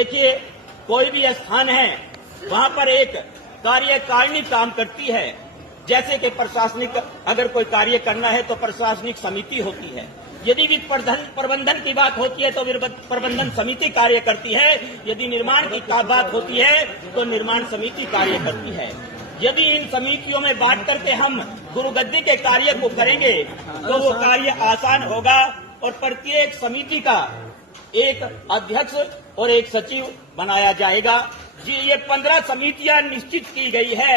देखिए, कोई भी स्थान है वहां पर एक कार्यकारिणी काम करती है। जैसे कि प्रशासनिक अगर कोई कार्य करना है तो प्रशासनिक समिति होती है। यदि वित्त प्रबंधन की बात होती है तो प्रबंधन समिति कार्य करती है। यदि निर्माण की बात होती है तो निर्माण समिति कार्य करती है। यदि इन समितियों में बांट करके हम गुरुगद्दी के कार्य को करेंगे तो वो कार्य आसान होगा और प्रत्येक समिति का एक अध्यक्ष और एक सचिव बनाया जाएगा। जी, ये 15 समितियां निश्चित की गई है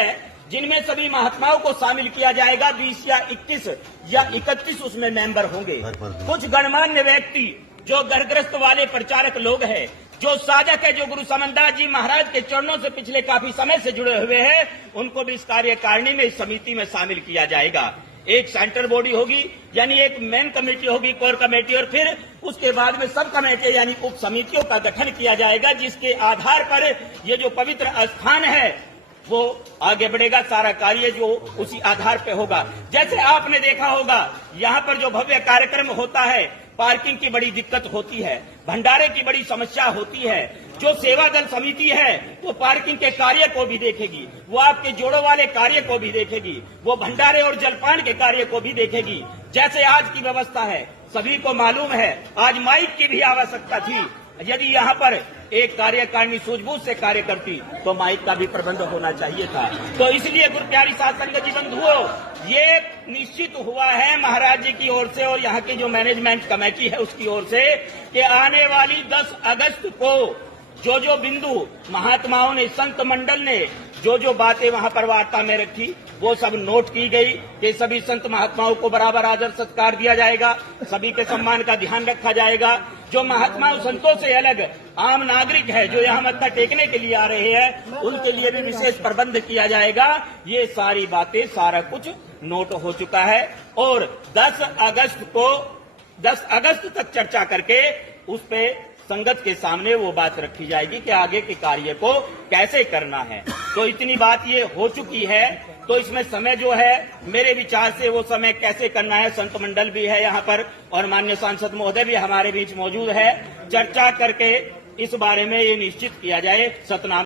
जिनमें सभी महात्माओं को शामिल किया जाएगा। 20 या 21 या 31 उसमें मेंबर होंगे। कुछ गणमान्य व्यक्ति जो घरग्रस्त वाले प्रचारक लोग हैं, जो साधक है, जो गुरु समनदास जी महाराज के चरणों से पिछले काफी समय से जुड़े हुए हैं, उनको भी इस कार्यकारिणी में, इस समिति में शामिल किया जाएगा। एक सेंटर बॉडी होगी, यानी एक मेन कमेटी होगी, कोर कमेटी, और फिर उसके बाद में सब कमेटी यानी उप समितियों का गठन किया जाएगा, जिसके आधार पर ये जो पवित्र स्थान है वो आगे बढ़ेगा। सारा कार्य जो उसी आधार पे होगा। जैसे आपने देखा होगा यहाँ पर जो भव्य कार्यक्रम होता है, पार्किंग की बड़ी दिक्कत होती है, भंडारे की बड़ी समस्या होती है। जो सेवा दल समिति है वो पार्किंग के कार्य को भी देखेगी, वो आपके जोड़ों वाले कार्य को भी देखेगी, वो भंडारे और जलपान के कार्य को भी देखेगी। जैसे आज की व्यवस्था है, सभी को मालूम है, आज माइक की भी आवश्यकता थी। यदि यहाँ पर एक कार्यकारिणी सूझबूझ से कार्य करती तो माइक का भी प्रबंध होना चाहिए था। तो इसलिए गुरु प्यारी साध संगत जी बंधुओं, ये निश्चित हुआ है महाराज जी की ओर से और यहाँ की जो मैनेजमेंट कमेटी है उसकी ओर से कि आने वाली 10 अगस्त को जो बिंदु महात्माओं ने, संत मंडल ने जो बातें वहां पर वार्ता में रखी वो सब नोट की गई कि सभी संत महात्माओं को बराबर आदर सत्कार दिया जाएगा, सभी के सम्मान का ध्यान रखा जाएगा। जो महात्माओं संतों से अलग आम नागरिक है जो यहाँ मत्था टेकने के लिए आ रहे हैं, उनके लिए भी विशेष प्रबंध किया जाएगा। ये सारी बातें, सारा कुछ नोट हो चुका है और 10 अगस्त तक चर्चा करके उस पे संगत के सामने वो बात रखी जाएगी कि आगे के कार्य को कैसे करना है। तो इतनी बात ये हो चुकी है, तो इसमें समय जो है मेरे विचार से वो समय कैसे करना है, संत मंडल भी है यहाँ पर और माननीय सांसद महोदय भी हमारे बीच मौजूद है। चर्चा करके इस बारे में ये निश्चित किया जाए। सतनाम।